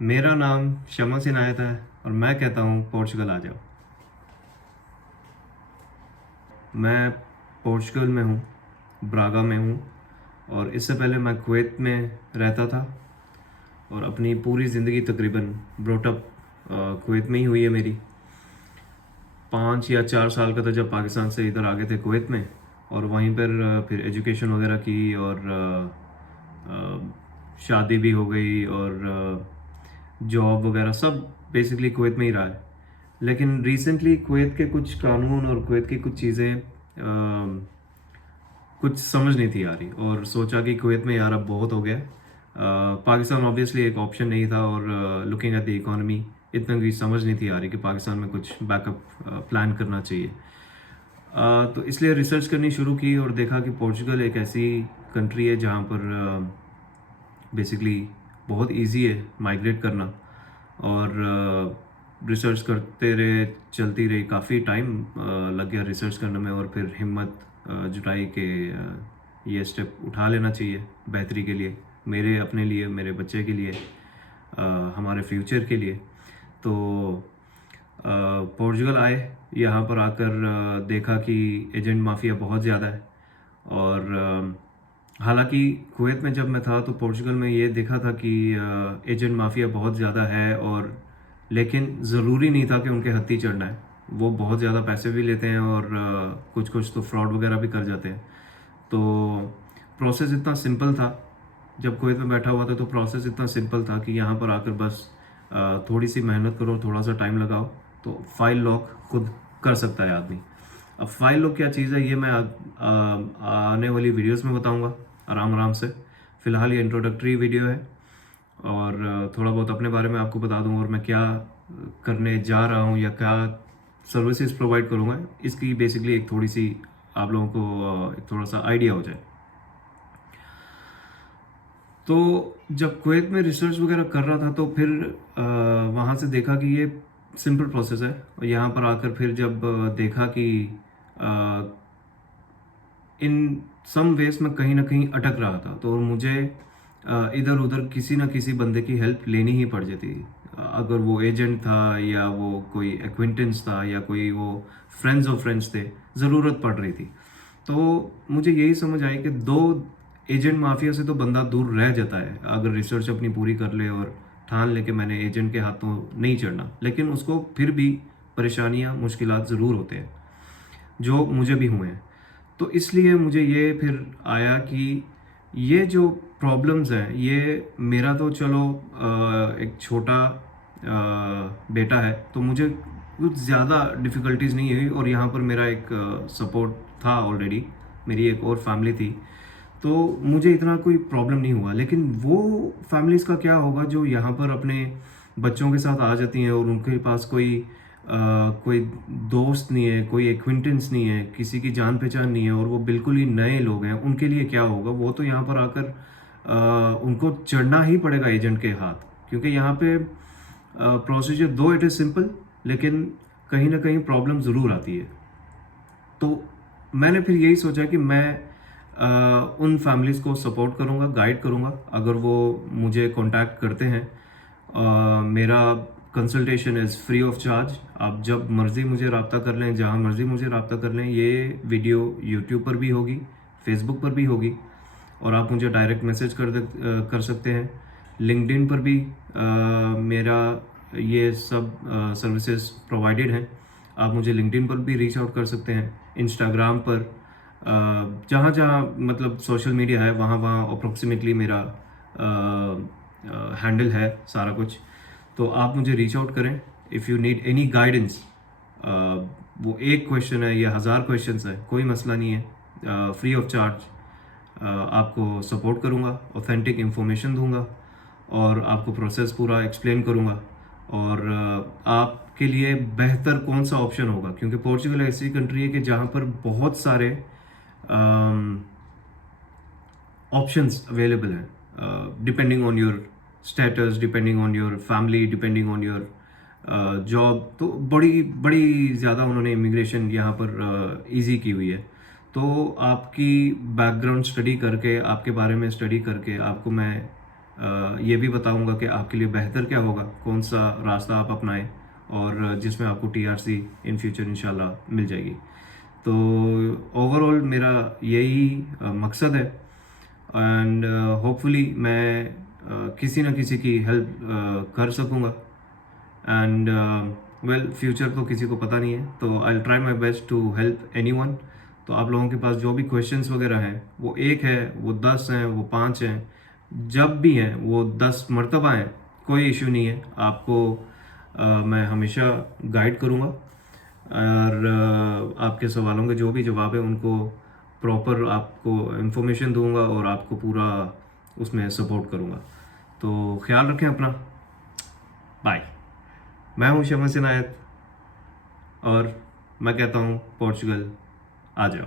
मेरा नाम शमस इनायत है और मैं कहता हूँ पोर्चुगल आ जाओ। मैं पोर्चुगल में हूँ, ब्रागा में हूँ। और इससे पहले मैं कुवैत में रहता था और अपनी पूरी ज़िंदगी तकरीबन ब्रोटअप कुवैत में ही हुई है मेरी। 5 या 4 साल का था जब पाकिस्तान से इधर आ गए थे कुवैत में, और वहीं पर फिर एजुकेशन वगैरह की और शादी भी हो गई और जॉब वगैरह सब बेसिकली कुवैत में ही रहा है। लेकिन रिसेंटली कुवैत के कुछ कानून और कुवैत की कुछ चीज़ें कुछ समझ नहीं थी आ रही, और सोचा कि कुवैत में यार अब बहुत हो गया। पाकिस्तान ऑब्वियसली एक ऑप्शन नहीं था, और लुकिंग एट द इकोनॉमी इतना भी समझ नहीं थी आ रही कि पाकिस्तान में कुछ बैकअप प्लान करना चाहिए। तो इसलिए रिसर्च करनी शुरू की और देखा कि पोर्चुगल एक ऐसी कंट्री है जहाँ पर बेसिकली बहुत इजी है माइग्रेट करना। और रिसर्च करते रहे, चलती रही, काफ़ी टाइम लग गया रिसर्च करने में, और फिर हिम्मत जुटाई कि ये स्टेप उठा लेना चाहिए बेहतरी के लिए, मेरे अपने लिए, मेरे बच्चे के लिए, हमारे फ्यूचर के लिए। तो पोर्चुगल आए, यहाँ पर आकर देखा कि एजेंट माफिया बहुत ज़्यादा है। और हालांकि कुवैत में जब मैं था तो पोर्चुगल में ये देखा था कि एजेंट माफिया बहुत ज़्यादा है, और लेकिन ज़रूरी नहीं था कि उनके हत्थी चढ़ना है। वो बहुत ज़्यादा पैसे भी लेते हैं और कुछ कुछ तो फ्रॉड वगैरह भी कर जाते हैं। तो प्रोसेस इतना सिंपल था, जब कुवैत में बैठा हुआ था तो प्रोसेस इतना सिंपल था कि यहाँ पर आकर बस थोड़ी सी मेहनत करो, थोड़ा सा टाइम लगाओ, तो फाइल लॉक खुद कर सकता है आदमी। अब फाइल लॉक क्या चीज़ है ये मैं आने वाली वीडियोस में बताऊंगा आराम आराम से। फ़िलहाल ये इंट्रोडक्टरी वीडियो है, और थोड़ा बहुत अपने बारे में आपको बता दूं, और मैं क्या करने जा रहा हूं या क्या सर्विसेज प्रोवाइड करूंगा, इसकी बेसिकली एक थोड़ी सी आप लोगों को एक थोड़ा सा आइडिया हो जाए। तो जब कुवैत में रिसर्च वगैरह कर रहा था तो फिर वहाँ से देखा कि ये सिंपल प्रोसेस है, और यहाँ पर आकर फिर जब देखा कि इन सम वेज में कहीं ना कहीं अटक रहा था, तो मुझे इधर उधर किसी ना किसी बंदे की हेल्प लेनी ही पड़ जाती। अगर वो एजेंट था या वो कोई एक्विंटेंस था या कोई वो फ्रेंड्स ऑफ फ्रेंड्स थे, ज़रूरत पड़ रही थी। तो मुझे यही समझ आई कि दो एजेंट माफिया से तो बंदा दूर रह जाता है अगर रिसर्च अपनी पूरी कर ले और ठान ले कि मैंने एजेंट के हाथों नहीं चढ़ना। लेकिन उसको फिर भी परेशानियां, मुश्किलात ज़रूर होते हैं, जो मुझे भी हुए हैं। तो इसलिए मुझे ये फिर आया कि ये जो प्रॉब्लम्स हैं, ये मेरा तो चलो एक छोटा बेटा है, तो मुझे कुछ ज़्यादा डिफ़िकल्टीज नहीं हुई, और यहाँ पर मेरा एक सपोर्ट था ऑलरेडी, मेरी एक और फैमिली थी, तो मुझे इतना कोई प्रॉब्लम नहीं हुआ। लेकिन वो फैमिलीज़ का क्या होगा जो यहाँ पर अपने बच्चों के साथ आ जाती हैं और उनके पास कोई दोस्त नहीं है, कोई एक्विंटेंस नहीं है, किसी की जान पहचान नहीं है, और वो बिल्कुल ही नए लोग हैं, उनके लिए क्या होगा? वो तो यहाँ पर आकर उनको चढ़ना ही पड़ेगा एजेंट के हाथ, क्योंकि यहाँ पे प्रोसीजर दो इट इज़ सिंपल, लेकिन कहीं ना कहीं प्रॉब्लम ज़रूर आती है। तो मैंने फिर यही सोचा कि मैं उन फैमिलीज़ को सपोर्ट करूँगा, गाइड करूँगा, अगर वो मुझे कांटेक्ट करते हैं। मेरा consultation is free of charge. आप जब मर्ज़ी मुझे रब्ता कर लें, जहाँ मर्ज़ी मुझे रब्ता कर लें। ये वीडियो यूट्यूब पर भी होगी, फेसबुक पर भी होगी, और आप मुझे डायरेक्ट मैसेज कर सकते हैं। लिंक्डइन पर भी मेरा ये सब सर्विसेज प्रोवाइडेड हैं। आप मुझे लिंक्डइन पर भी रीच आउट कर सकते हैं, इंस्टाग्राम पर, जहाँ जहाँ मतलब सोशल मीडिया है वहाँ वहाँ अप्रोक्सीमेटली मेरा हैंडल है सारा कुछ। तो आप मुझे रीच आउट करें if you need any guidance. वो एक क्वेश्चन है या 1000 क्वेश्चंस है, कोई मसला नहीं है। फ्री ऑफ चार्ज आपको सपोर्ट करूँगा, ऑथेंटिक इन्फॉर्मेशन दूंगा, और आपको प्रोसेस पूरा एक्सप्लेन करूँगा, और आपके लिए बेहतर कौन सा ऑप्शन होगा, क्योंकि पोर्चुगल ऐसी कंट्री है कि जहाँ पर बहुत सारे ऑप्शंस अवेलेबल हैं, depending on your status, depending on your family, depending on your job. तो बड़ी बड़ी ज़्यादा उन्होंने इमिग्रेशन यहाँ पर इजी की हुई है। तो आपकी बैकग्राउंड स्टडी करके, आपके बारे में स्टडी करके, आपको मैं ये भी बताऊंगा कि आपके लिए बेहतर क्या होगा, कौन सा रास्ता आप अपनाएं और जिसमें आपको टीआरसी इन फ्यूचर इंशाल्लाह मिल जाएगी। तो ओवरऑल मेरा यही मकसद है एंड होपफुली मैं किसी ना किसी की हेल्प कर सकूँगा एंड वेल फ्यूचर तो किसी को पता नहीं है, तो I try my best to help anyone. तो आप लोगों के पास जो भी क्वेश्चंस वगैरह हैं, वो एक है, वो 10 हैं, वो 5 हैं, जब भी हैं वो 10 मरतबा हैं, कोई इशू नहीं है। आपको मैं हमेशा गाइड करूँगा और आपके सवालों के जो भी जवाब है उनको प्रॉपर आपको इन्फॉर्मेशन दूंगा और आपको पूरा उसमें सपोर्ट करूँगा। तो ख्याल रखें अपना। बाय। मैं हूँ शमस इनायत और मैं कहता हूँ पोर्चुगल आ जाओ।